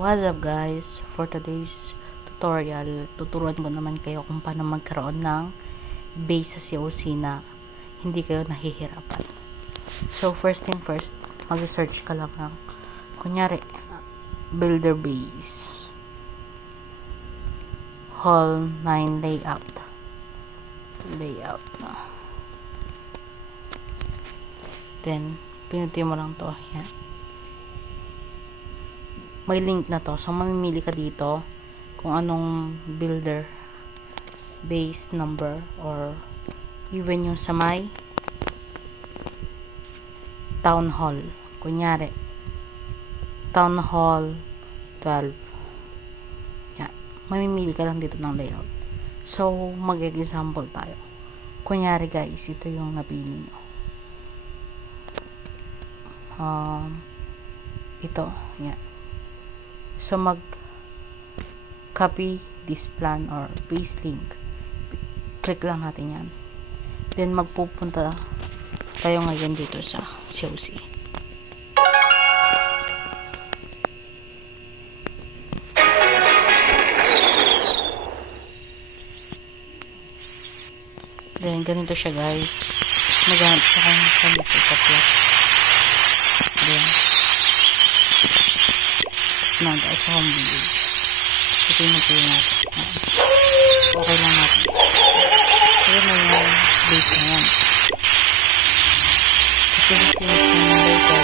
What's up guys? For today's tutorial, tuturuan ko naman kayo kung paano magkaroon ng base sa COC na hindi kayo nahihirapan. So, first thing first, mag-search ka lang ng, kunyari, builder base. Hall 9 layout. Then, pinutin mo lang to. Yan. May link na to. So, mamimili ka dito kung anong builder base number or even yung sa may town hall. Kunyari, town hall 12. Yan. Mamimili ka lang dito ng layout. So, mag-example tayo. Kunyari guys, ito yung napili nyo. Ito. Yan. So, mag-copy this plan or paste link. Click lang natin yan. Then, magpupunta tayo ngayon dito sa COC. Then, ganito siya guys. Maghanap siya kung saan dito itaplot. Then, guys, sa home village. Ito yung natin natin. Okay lang natin. Ayan na yung base na yan. Kasi yung finish yung later